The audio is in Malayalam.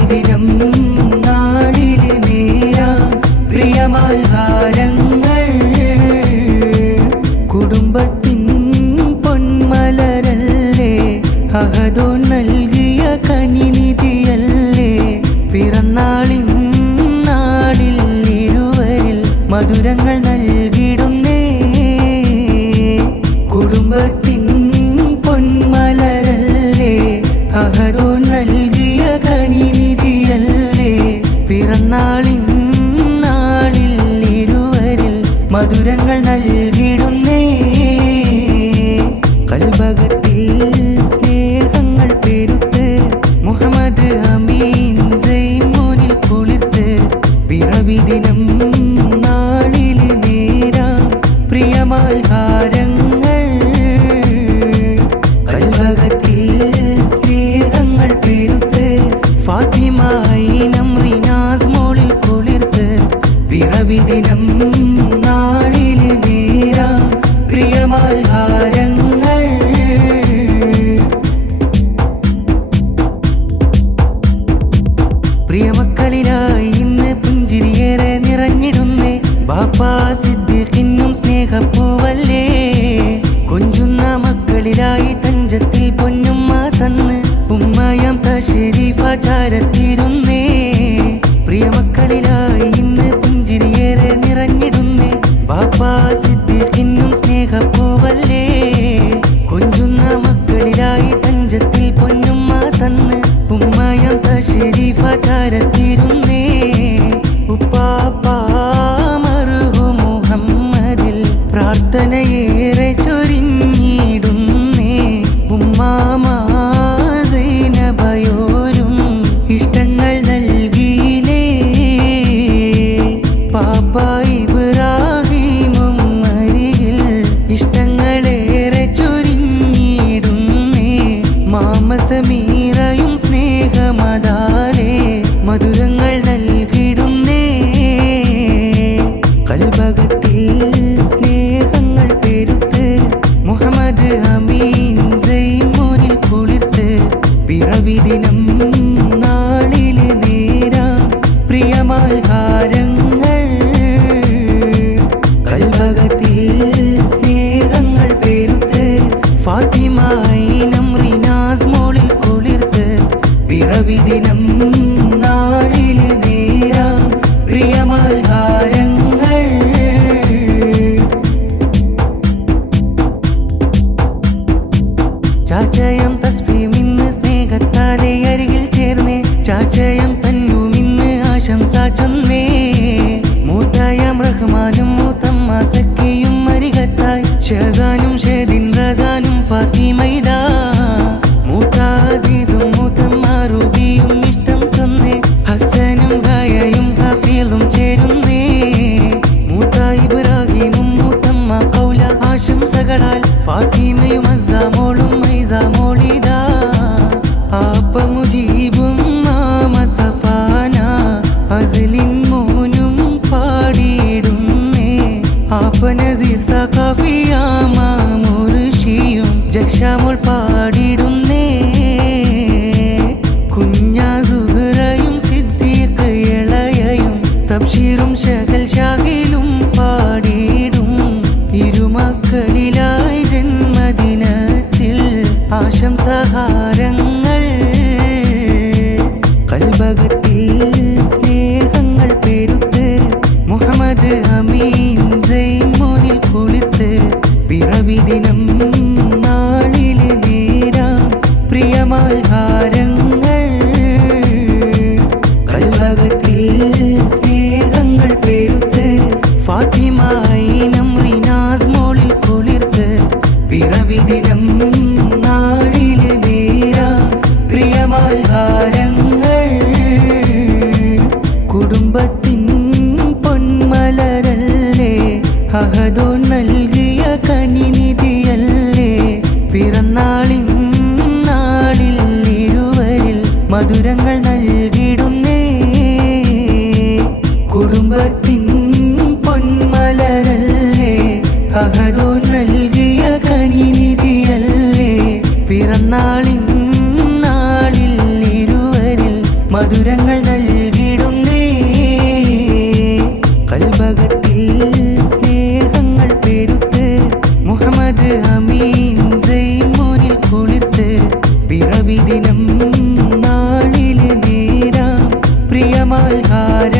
പിറവിദിനം നാളിലെ നേരാം പ്രിയമാൽഹാരങ്ങൾ കുടുംബത്തിൻ പൊന്മലരല്ലേ അഹദോൻ നൽകിയ കനിനിധിയല്ലേ പിറന്നാളിൻ നാളിൽ ഇരുവരിൽ മധുരങ്ങൾ നൽകിടുന്നേ കുടുംബത്തിൻ പൊന്മലരല്ലേ അഹദോൻ നൽകിയ കനിനിധിയല്ലേ പിറന്നാളിൻ നാളിൽ ഇരുവരിൽ മധുരങ്ങൾ നൽകിടുന്നേ കൽബകത്തിൽ സ്നേഹങ്ങൾ പെരുത്ത് മുഹമ്മദ് അമീൻ സൈമോനിൽ കുളിർത്ത് പിറവിദിനം നാളിലെ നേരാം പ്രിയമാൽഹാരങ്ങൾ കൽബകത്തിൽ സ്നേഹങ്ങൾ പെരുത്ത് ഫാത്തിമ ഇനം റിനാസ് മോളിൽ കുളിർത്ത് പിറവിദിനം നാളിലെ നേരാം പ്രിയമാൽഹാരങ്ങൾ പ്രിയമക്കളിലായി ഇന്ന് പുഞ്ചിരിയേറെ നിറഞ്ഞിടുന്നേ ബാപ്പാ സിദ്ദീഖിനും സ്നേഹപ്പൂവല്ലേ കൊഞ്ചുന്ന മക്കളിലായി തഞ്ചത്തിൽ പൊന്നുമ്മ തന്ന് ഉമ്മയം തശരീഫ ചാരത്തിരുന്നേ പ്രിയമക്കളിലായി ഇന്ന് പുഞ്ചിരിയേറെ നിറഞ്ഞിടുന്നേ ബാപ്പാ സിദ്ദീഖിനും സ്നേഹപ്പൂവല്ലേ കൊഞ്ചുന്ന മക്കളിലായി തഞ്ചത്തിൽ പൊന്നുമ്മ തന്ന് ഉമ്മയം തശരീഫ ചാരത്തിരുന്നേ ഉപ്പാപ്പാ മർഹൂം മുഹമ്മദിൽ പ്രാർത്ഥനയേറെ ചൊരിഞ്ഞിടുന്നേ ഉമ്മാമാ സൈനബയോരും ഇഷ്ടങ്ങൾ നൽകിയിലേ പാപ്പാ ഇബ്രാഹിമും അരികിൽ ഇഷ്ടങ്ങളേറെ ചൊരിഞ്ഞിടുന്നേ മാമ സമീറയും സ്നേഹമതാലേ മധുരങ്ങൾ നൽകിടുന്നേ കൽബകത്തിൽ സ്നേഹങ്ങൾ പെരുത്ത് മുഹമ്മദ് അമീൻ സൈമോനിൽ കുളിർത്ത് പിറവിദിനം നാളിലെ നേരാം പ്രിയമാൽഹാരങ്ങൾ കൽബകത്തിൽ സ്നേഹങ്ങൾ പെരുത്ത് ഫാത്തിമ ഇനം റിനാസ് മോളിൽ കുളിർത്ത് പിറവിദിനം നാളിലെ നേരാം പ്രിയമാൽഹാരങ്ങൾ ചാച്ചയം തസ്ഫീം ഇന്ന് സ്നേഹത്താലെ അരികിൽ ചേർന്നേ ചാച്ചയം തല്ലും ഇന്ന് ആശംസ ചൊന്നേ മൂത്തായം റഹ്മാനും മൂത്തമ്മ സക്കിയും അരികത്തായി ഷഹസാനും ഷേദിൻ റസാനും ഫാത്തിമൈദാ മൂത്ത അസീസും മൂത്തമ്മ റൂബിയും ഇഷ്ടം ചൊന്നേ ഹസനും ഹായയും ഹഫീലും ചേരുന്നേ മൂത്ത ഇബ്രാഹിമും മൂത്തമ്മ കൗല ആശംസകളാൽ ഫാത്തിമയും അസ്സാമോളും മൈസാമോളിദാ ആപ്പ മുജീബും മാമ സഫാന അസ്ലിൻ മോനും പാടിയിടുന്നേ ആപ്പ നസീർ സഖാഫിയാമ മുർഷിയും ജക്ഷാമോൾ പാടിടുന്നേ കുഞ്ഞാ സുഹറയും സിദ്ദീഖ് ഇളയയും തബ്ഷീറും ശകൽ ഷാഹിലും പാടിയിടും ഇരുമക്കളിലായി ജന്മദിനത്തിൽ ആശംസഹാരങ്ങൾ കൽബകത്തിൽ സ്നേഹങ്ങൾ പെരുത്ത് മുഹമ്മദ് അമീൻ സൈമോനിൽ കുളിർത്ത് പിറവിദിനം നാളിലെ നേരാം പ്രിയമാൽഹാരങ്ങൾ കൽബകത്തിൽ സ്നേഹങ്ങൾ പെരുത്ത് ഫാത്തിമ ഇനം റിനാസ് മോളിൽ കുളിർത്ത് പിറവിദിനം നാളിലെ നേരാം പ്രിയമാൽഹാരങ്ങൾ കുടുംബത്തിൻ പൊന്മലരല്ലേ അഹദോൻ നൽകിയ കനിനിധിയല്ലേ പിറന്നാളിൻ നാളിൽ ഇരുവരിൽ മധുരങ്ങൾ നൽകിടുന്നേ കുടുംബത്തിൻ പൊന്മലരല്ലേ അഹദോൻ നൽകിയ കനിനിധിയല്ലേ പിറന്നാളിൻ നാളിൽ ഇരുവരിൽ മധുരങ്ങൾ നൽകിടുന്നേ കൽബകത്തിൽ സ്നേഹങ്ങൾ പെരുത്ത് മുഹമ്മദ് അമീൻ സൈമോനിൽ കുളിർത്ത് പിറവി ദിനം നാളിലെ നേരാം പ്രിയമാൽഹാര